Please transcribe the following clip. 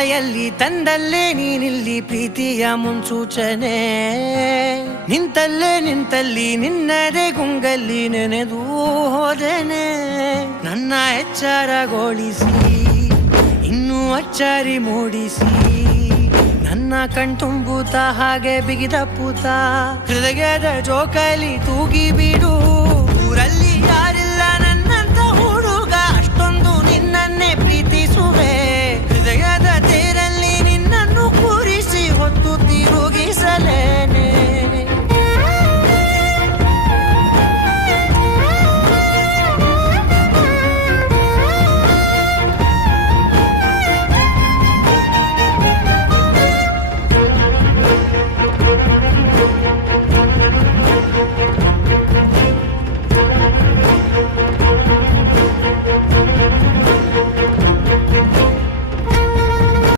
ಲಯಲ್ಲಿ ತಂದಲ್ಲೇ ನೀನಿಲ್ಲಿ ಪ್ರೀತಿಯ ಮುನ್ಸೂಚನೆ ನಿಂತಲ್ಲಿ ನಿನ್ನದೇ ಗುಂಗಲ್ಲಿ ನೆನೆದು ಹೋದೆನೆ ನನ್ನ ಎಚ್ಚರಗೊಳಿಸಿ ಇನ್ನೂ ಅಚ್ಚರಿ ಮೂಡಿಸಿ ನನ್ನ ಕಣ್ತುಂಬುತ್ತ ಹಾಗೆ ಬಿಗಿದ ಪೂತ ಹೃದಯದ ಜೋಕಾಲಿ ತೂಗಿ ಬಿಡು